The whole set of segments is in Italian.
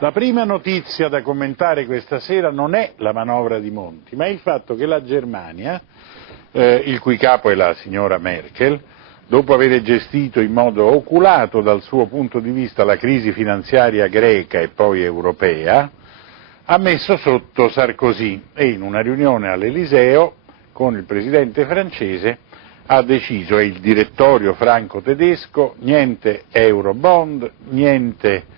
La prima notizia da commentare questa sera non è la manovra di Monti, ma è il fatto che la Germania, il cui capo è la signora Merkel, dopo aver gestito in modo oculato dal suo punto di vista la crisi finanziaria greca e poi europea, ha messo sotto Sarkozy e in una riunione all'Eliseo con il presidente francese ha deciso, e il direttorio franco-tedesco, niente Eurobond, niente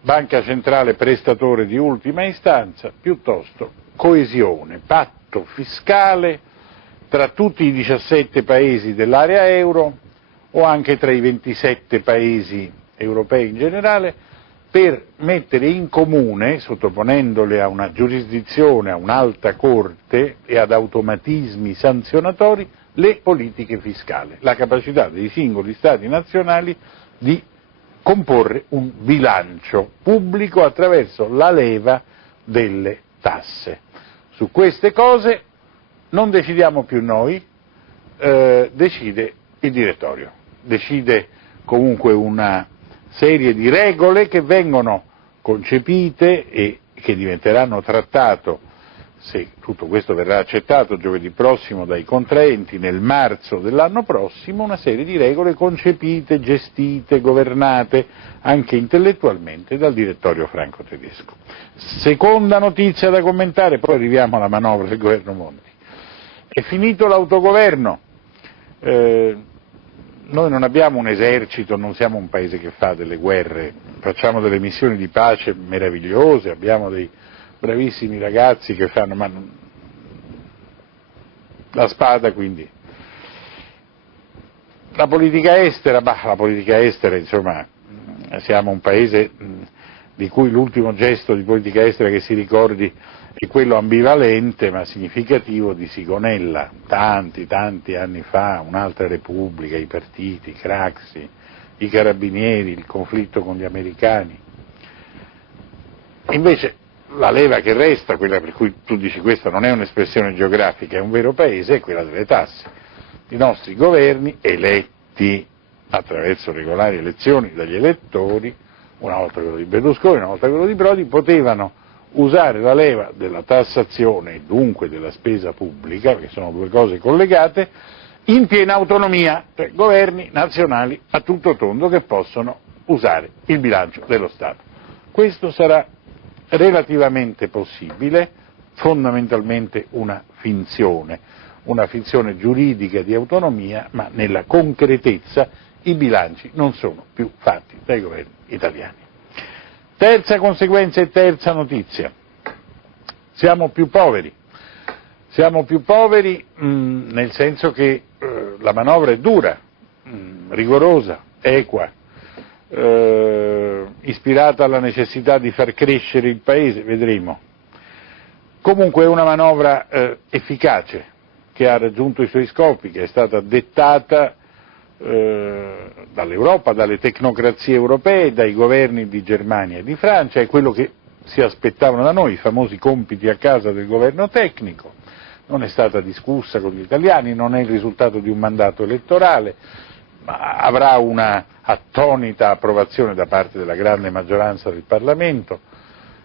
Banca centrale prestatore di ultima istanza, piuttosto coesione, patto fiscale tra tutti i 17 paesi dell'area euro o anche tra i 27 paesi europei in generale, per mettere in comune, sottoponendole a una giurisdizione, a un'alta corte e ad automatismi sanzionatori, le politiche fiscali, la capacità dei singoli Stati nazionali di comporre un bilancio pubblico attraverso la leva delle tasse. Su queste cose non decidiamo più noi, decide il direttorio, decide comunque una serie di regole che vengono concepite e che diventeranno trattato, se tutto questo verrà accettato giovedì prossimo dai contraenti, nel marzo dell'anno prossimo, una serie di regole concepite, gestite, governate anche intellettualmente dal direttorio franco-tedesco. Seconda notizia da commentare, poi arriviamo alla manovra del governo Monti. È finito l'autogoverno. Noi non abbiamo un esercito, non siamo un paese che fa delle guerre, facciamo delle missioni di pace meravigliose, abbiamo dei bravissimi ragazzi che fanno la spada, quindi la politica estera, insomma, siamo un paese di cui l'ultimo gesto di politica estera che si ricordi è quello ambivalente ma significativo di Sigonella, tanti anni fa, un'altra repubblica, i partiti, Craxi, i carabinieri, il conflitto con gli americani. Invece la leva che resta, quella per cui tu dici questa non è un'espressione geografica, è un vero paese, è quella delle tasse. I nostri governi, eletti attraverso regolari elezioni dagli elettori, una volta quello di Berlusconi, una volta quello di Prodi, potevano usare la leva della tassazione e dunque della spesa pubblica, che sono due cose collegate, in piena autonomia, cioè governi nazionali a tutto tondo che possono usare il bilancio dello Stato. Questo sarà relativamente possibile, fondamentalmente una finzione giuridica di autonomia, ma nella concretezza i bilanci non sono più fatti dai governi italiani. Terza conseguenza e terza notizia: siamo più poveri nel senso che la manovra è dura, rigorosa, equa, ispirata alla necessità di far crescere il paese, vedremo. Comunque è una manovra efficace, che ha raggiunto i suoi scopi, che è stata dettata dall'Europa, dalle tecnocrazie europee, dai governi di Germania e di Francia, è quello che si aspettavano da noi, i famosi compiti a casa del governo tecnico. Non è stata discussa con gli italiani, non è il risultato di un mandato elettorale, ma avrà una attonita approvazione da parte della grande maggioranza del Parlamento,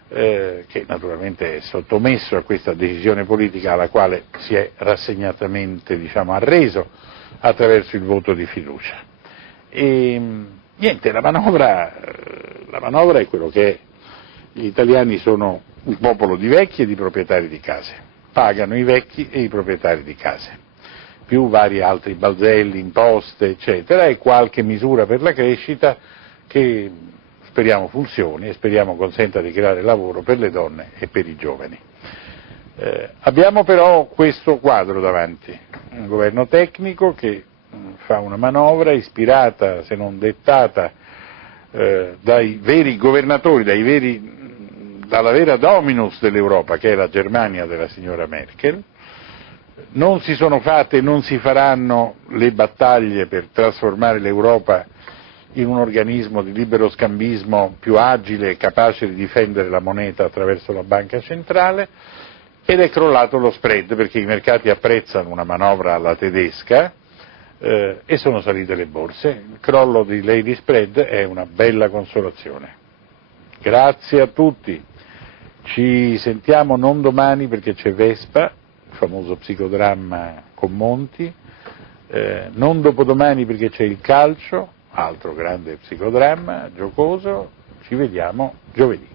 che naturalmente è sottomesso a questa decisione politica alla quale si è rassegnatamente, arreso attraverso il voto di fiducia. E niente, la manovra è quello che è. Gli italiani sono un popolo di vecchi e di proprietari di case, pagano i vecchi e i proprietari di case, più vari altri balzelli, imposte, eccetera, e qualche misura per la crescita che speriamo funzioni e speriamo consenta di creare lavoro per le donne e per i giovani. Abbiamo però questo quadro davanti, un governo tecnico che fa una manovra ispirata, se non dettata, dai veri governatori, dalla vera dominus dell'Europa, che è la Germania della signora Merkel. Non si sono fatte e non si faranno le battaglie per trasformare l'Europa in un organismo di libero scambismo più agile e capace di difendere la moneta attraverso la banca centrale, ed è crollato lo spread perché i mercati apprezzano una manovra alla tedesca e sono salite le borse. Il crollo di Lady Spread è una bella consolazione. Grazie a tutti. Ci sentiamo non domani perché c'è Vespa, il famoso psicodramma con Monti, non dopodomani perché c'è il calcio, altro grande psicodramma, giocoso, ci vediamo giovedì.